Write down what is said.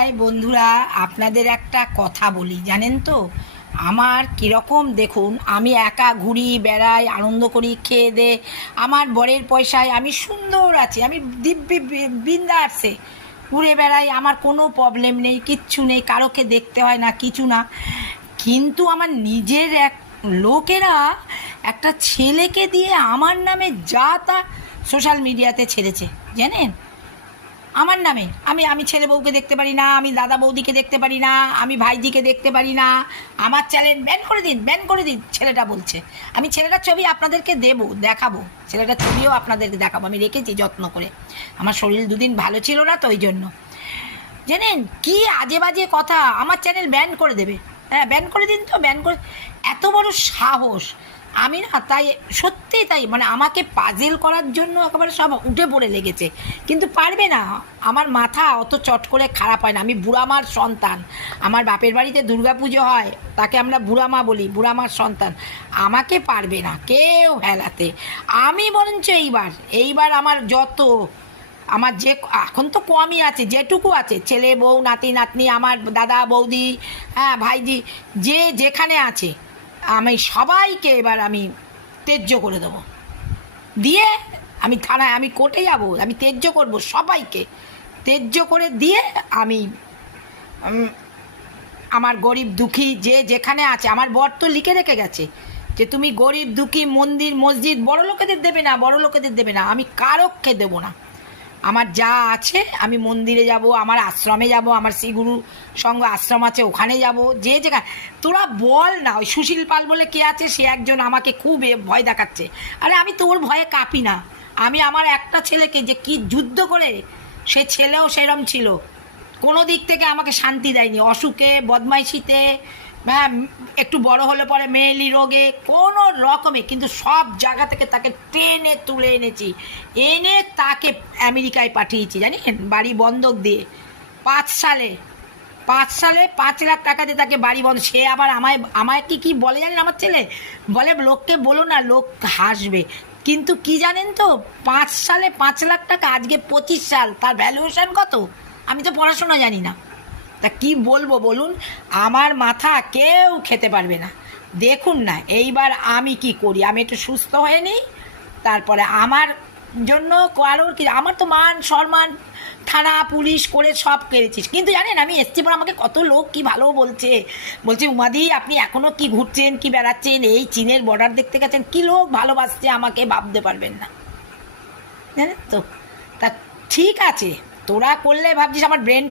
High বন্ধুরা, আপনাদের একটা কথা বলি, জানেন তো আমার কীরকম? দেখুন, আমি একা ঘুরি বেড়াই, আনন্দ করি, খেয়ে দে, আমার বরের পয়সায় আমি সুন্দর আছি, আমি দিব্যি বিন্দাসে ঘুরে বেড়াই, আমার কোনো প্রবলেম নেই, কিচ্ছু নেই, কারোকে দেখতে হয় না, কিছু না। কিন্তু আমার নিজের এক লোকেরা একটা ছেলেকে দিয়ে আমার নামে যা তা সোশ্যাল মিডিয়াতে ছেড়েছে, জানেন? আমার নামে আমি আমি ছেলে বউকে দেখতে পারি না, আমি দাদা বৌদিকে দেখতে পারি না, আমি ভাইজিকে দেখতে পারি না, আমার চ্যানেল ব্যান করে দিন, ব্যান করে দিন, ছেলেটা বলছে। আমি ছেলেটার ছবি আপনাদেরকে দেখাবো, ছেলেটার ছবিও আপনাদেরকে দেখাবো, আমি রেখেছি যত্ন করে। আমার শরীর দুদিন ভালো ছিল না তো, ওই জন্য। জানেন কি আজে বাজে কথা, আমার চ্যানেল ব্যান করে দেবে। হ্যাঁ, ব্যান করে দিন তো, ব্যান করে। এত বড় সাহস! আমি না, তাই সত্যিই তাই, মানে আমাকে পাজেল করার জন্য একেবারে সব উঠে পড়ে লেগেছে, কিন্তু পারবে না। আমার মাথা অত চট করে খারাপ হয় না, আমি বুড়ামার সন্তান। আমার বাপের বাড়িতে দুর্গাপুজো হয়, তাকে আমরা বুড়ামা বলি, বুড়ামার সন্তান। আমাকে পারবে না কেউ হেলাতে। আমি বরঞ্চ এইবার আমার যত, আমার যে এখন তো কমই আছে, যেটুকু আছে, ছেলে বউ নাতি নাতনি, আমার দাদা বৌদি, হ্যাঁ ভাইজি, যে যেখানে আছে, আমি সবাইকে এবার আমি ত্যায্য করে দেবো। দিয়ে আমি থানায়, আমি কোর্টে যাব, আমি ত্যায্য করব, সবাইকে ত্যায্য করে দিয়ে আমি আমার গরিব দুঃখী যে যেখানে আছে, আমার বর তো লিখে রেখে গেছে যে তুমি গরিব দুঃখী মন্দির মসজিদ বড় লোকেদের দেবে না, বড় লোকেদের দেবে না, আমি কারোকে দেবো না। আমার যা আছে আমি মন্দিরে যাব, আমার আশ্রমে যাব, আমার শ্রীগুরু সঙ্গ আশ্রম আছে, ওখানে যাব, যে যেখানে। তোরা বল না, ওই সুশীল পাল বলে কে আছে, সে একজন আমাকে খুব ভয় দেখাচ্ছে। আরে আমি তোর ভয়ে কাঁপি না। আমি আমার একটা ছেলেকে যে কি যুদ্ধ করে, সে ছেলেও সেরম ছিল, কোনো দিক থেকে আমাকে শান্তি দেয়নি, অসুখে, বদমাইশিতে, হ্যাঁ, একটু বড় হলে পরে মেয়েলি রোগে, কোনো রকমে, কিন্তু সব জায়গা থেকে তাকে টেনে তুলে এনেছি, এনে তাকে আমেরিকায় পাঠিয়েছি, জানেন, বাড়ি বন্ধক দিয়ে। 5 সালে 5 লাখ টাকা দিয়ে তাকে বাড়ি বন্ধ। সে আবার আমায় কি বলে জানেন? আমার ছেলে বলে, লোককে বলো না, লোক হাসবে। কিন্তু কি জানেন তো, 5 সালে 5 লাখ টাকা, আজকে 25 সাল, তার ভ্যালুয়েশন কত? আমি তো পড়াশোনা জানি না, তা কি বলবো বলুন? আমার মাথা কেউ খেতে পারবে না। দেখুন না এইবার আমি কি করি, আমি একটু সুস্থ হয়ে নিই, তারপরে আমার জন্য কারোর কি, আমার তো মান সম্মান, থানা পুলিশ করে সব কেড়েছিস। কিন্তু জানেন, আমি এসছি পর আমাকে কত লোক কি ভালো বলছে, উমাদি আপনি এখনও কি ঘুরছেন, কি বেড়াচ্ছেন, এই চীনের বর্ডার দেখতে গেছেন, কি লোক ভালোবাসছে আমাকে, ভাবতে পারবেন না, জানেন তো। তা ঠিক আছে, তোরা করলে ভাবছিস আমার ব্রেন